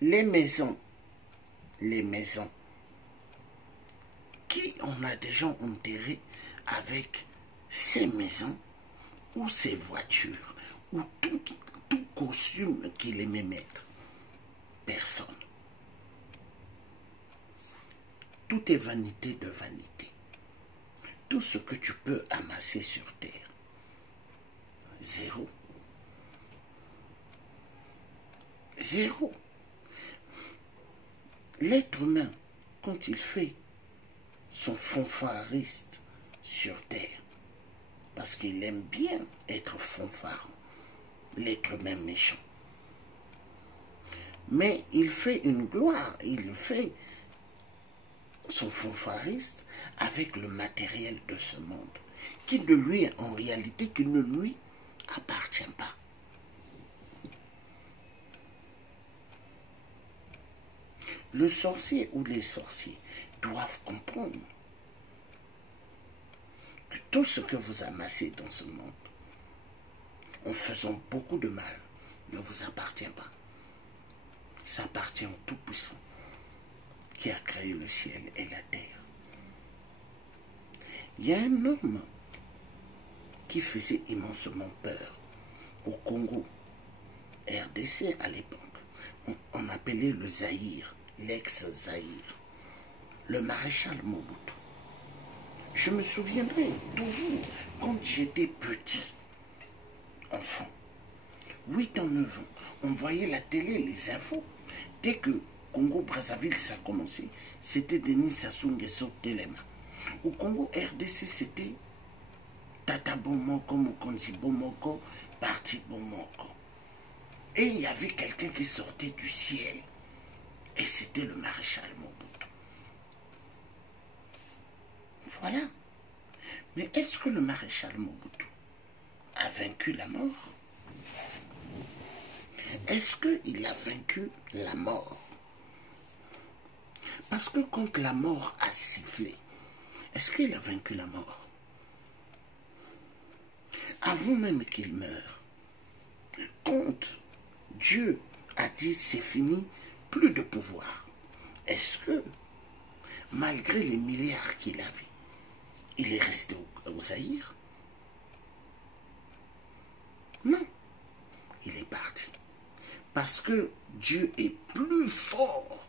les maisons, qui on a des gens enterrés avec ces maisons ou ces voitures ou tout costume qu'il aimait mettre? Personne. Tout est vanité de vanité. Tout ce que tu peux amasser sur terre, zéro. Zéro. L'être humain, quand il fait son fanfariste sur terre, parce qu'il aime bien être fanfaron, l'être humain méchant, mais il fait une gloire, il fait son fanfariste avec le matériel de ce monde, qui de lui, en réalité, qui ne lui appartient pas. Le sorcier ou les sorciers doivent comprendre que tout ce que vous amassez dans ce monde, en faisant beaucoup de mal, ne vous appartient pas. Ça appartient au Tout-Puissant qui a créé le ciel et la terre. Il y a un homme qui faisait immensement peur au Congo, RDC à l'époque. On appelait le Zaïre, l'ex-Zaïre, le maréchal Mobutu. Je me souviendrai toujours quand j'étais petit, enfant, 8 ans, 9 ans, on voyait la télé, les infos. Dès que Congo-Brazzaville, ça a commencé, c'était Denis Sassou Nguesso Telema. Au Congo RDC, c'était Tata Bomoko, Mokonzi Bomoko, Parti Bomoko. Et il y avait quelqu'un qui sortait du ciel. Et c'était le maréchal Mobutu. Voilà. Mais est-ce que le maréchal Mobutu a vaincu la mort? Est-ce qu'il a vaincu la mort? Parce que quand la mort a sifflé, est-ce qu'il a vaincu la mort? Avant même qu'il meure, quand Dieu a dit c'est fini, plus de pouvoir, est-ce que, malgré les milliards qu'il avait, il est resté au Zaïre? Non, il est parti. Parce que Dieu est plus fort.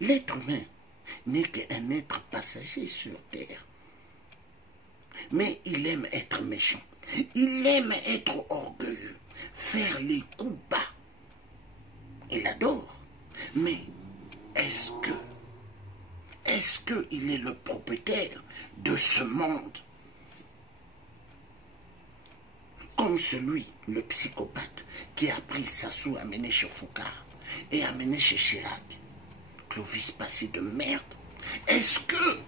L'être humain n'est qu'un être passager sur terre. Mais il aime être méchant. Il aime être orgueilleux. Faire les coups bas. Il adore. Mais est-ce qu'il est le propriétaire de ce monde? Comme celui, le psychopathe, qui a pris Sassou, amené chez Foucault et amené chez Chirac. Clovis passé de merde. Est-ce que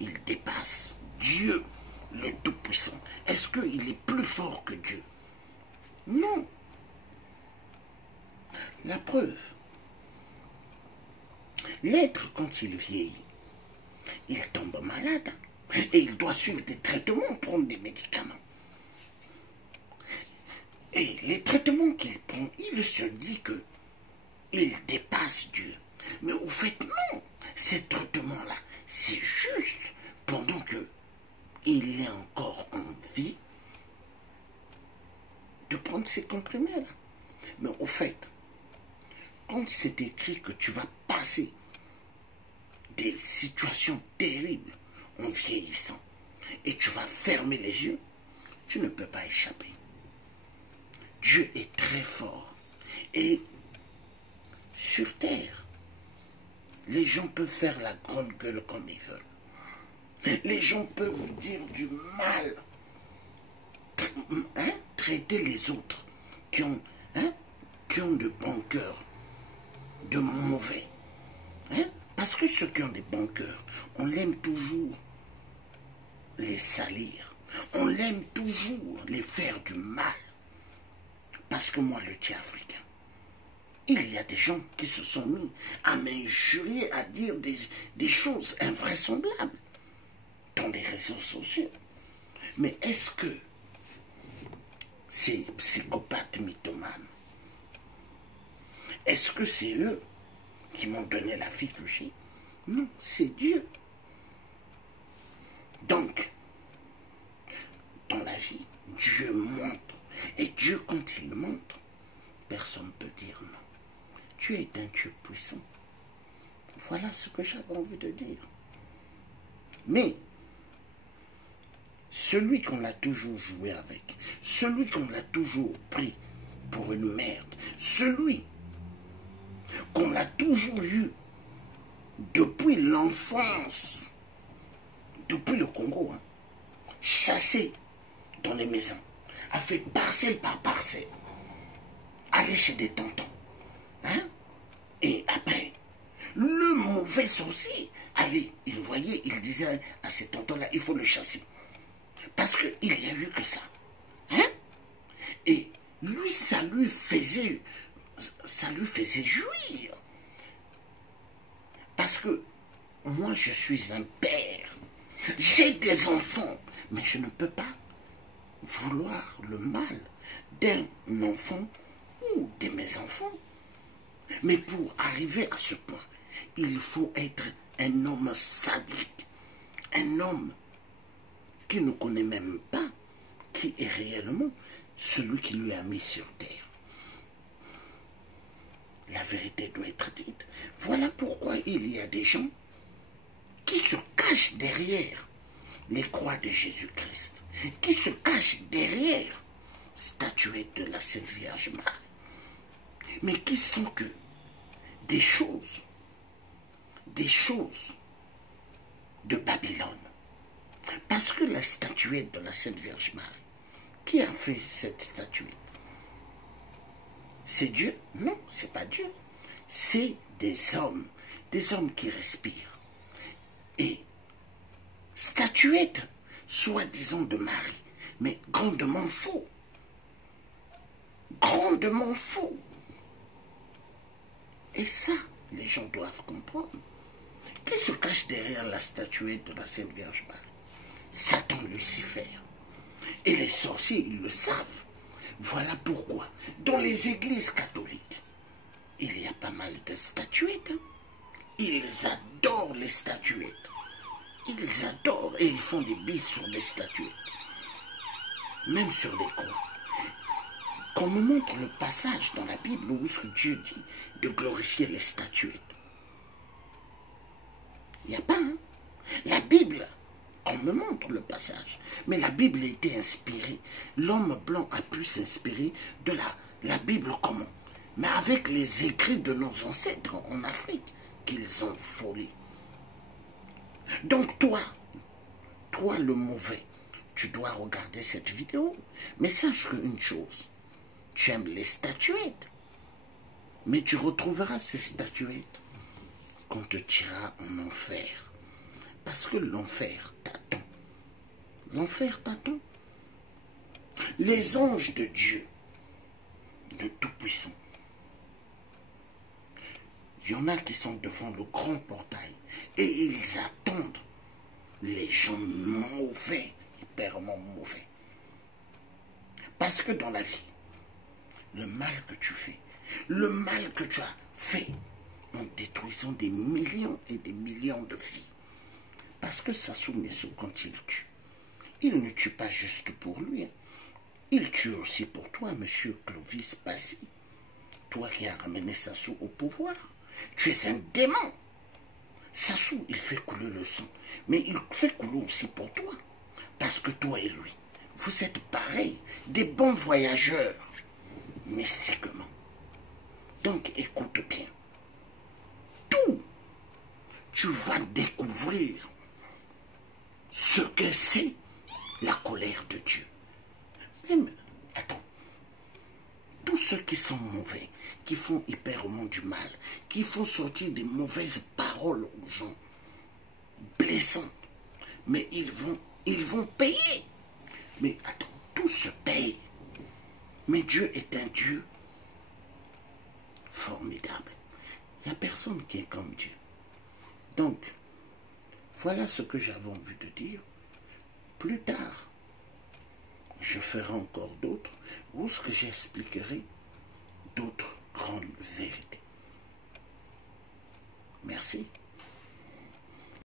il dépasse Dieu, le Tout-Puissant? Est-ce qu'il est plus fort que Dieu? Non. La preuve. L'être, quand il vieillit, il tombe malade. Et il doit suivre des traitements, prendre des médicaments. Et les traitements qu'il prend, il se dit que il dépasse Dieu. Mais au fait, non. Ces traitements-là, c'est juste pendant que il est encore en vie de prendre ces comprimés-là. Mais au fait, quand c'est écrit que tu vas passer des situations terribles en vieillissant et tu vas fermer les yeux, tu ne peux pas échapper. Dieu est très fort. Et sur terre, les gens peuvent faire la grande gueule comme ils veulent. Les gens peuvent vous dire du mal. Traiter les autres qui ont de bons cœurs, de mauvais. Parce que ceux qui ont des bons cœurs, on l'aime toujours les salir. On l'aime toujours les faire du mal. Parce que moi, le tiers africain, il y a des gens qui se sont mis à m'injurier, à dire des choses invraisemblables dans les réseaux sociaux. Mais est-ce que ces psychopathes mythomanes? Est-ce que c'est eux qui m'ont donné la vie que j'ai? Non, c'est Dieu. Donc, dans la vie, Dieu montre. Et Dieu, quand il montre, personne ne peut dire non. Dieu est un Dieu puissant. Voilà ce que j'avais envie de dire. Mais, celui qu'on a toujours joué avec, celui qu'on a toujours pris pour une merde, celui qu'on a toujours eu depuis l'enfance, depuis le Congo, hein, chassé dans les maisons, a fait parcelle par parcelle, aller chez des tontons, hein, et après, le mauvais sorcier, allez, il voyait, il disait à ces tontons-là, il faut le chasser. Parce qu'il n'y a eu que ça. Hein? Et lui, ça lui faisait jouir. Parce que moi, je suis un père. J'ai des enfants. Mais je ne peux pas vouloir le mal d'un enfant ou de mes enfants. Mais pour arriver à ce point, il faut être un homme sadique. Un homme qui ne connaît même pas qui est réellement celui qui lui a mis sur terre. La vérité doit être dite. Voilà pourquoi il y a des gens qui se cachent derrière les croix de Jésus-Christ, qui se cachent derrière statuettes de la Sainte Vierge Marie, mais qui sont que des choses de Babylone. Parce que la statuette de la Sainte Vierge Marie, qui a fait cette statuette? C'est Dieu? Non, c'est pas Dieu. C'est des hommes qui respirent. Et statuette, soi-disant de Marie, mais grandement faux. Grandement faux. Et ça, les gens doivent comprendre. Qui se cache derrière la statuette de la Sainte Vierge Marie? Satan, Lucifer. Et les sorciers, ils le savent. Voilà pourquoi, dans les églises catholiques, il y a pas mal de statuettes. Ils adorent les statuettes. Ils adorent et ils font des bises sur les statuettes. Même sur les croix. Qu'on me montre le passage dans la Bible où ce que Dieu dit de glorifier les statuettes. Il n'y a pas, hein? La Bible, on me montre le passage. Mais la Bible a été inspirée. L'homme blanc a pu s'inspirer de la Bible comment? Mais avec les écrits de nos ancêtres en Afrique qu'ils ont volés. Donc toi le mauvais, tu dois regarder cette vidéo. Mais sache qu'une chose, tu aimes les statuettes. Mais tu retrouveras ces statuettes qu'on te tirera en enfer. Parce que l'enfer t'attend. L'enfer t'attend. Les anges de Dieu, de Tout-Puissant, il y en a qui sont devant le grand portail et ils attendent les gens mauvais, hyperment mauvais. Parce que dans la vie, le mal que tu fais, le mal que tu as fait en détruisant des millions et des millions de vies. Parce que Sassou Nguesso, quand il tue, il ne tue pas juste pour lui. Hein. Il tue aussi pour toi, monsieur Clovis Passy. Toi qui as ramené Sassou au pouvoir. Tu es un démon. Sassou, il fait couler le sang. Mais il fait couler aussi pour toi. Parce que toi et lui, vous êtes pareils, des bons voyageurs, mystiquement. Donc écoute bien. Tout, tu vas découvrir ce que c'est la colère de Dieu. Même, attends, tous ceux qui sont mauvais, qui font hyperement du mal, qui font sortir des mauvaises paroles aux gens, blessantes, mais ils vont payer. Mais attends, tout se paye. Mais Dieu est un Dieu formidable. Il n'y a personne qui est comme Dieu. Donc, voilà ce que j'avais envie de dire. Plus tard, je ferai encore d'autres, où ce que j'expliquerai d'autres grandes vérités. Merci.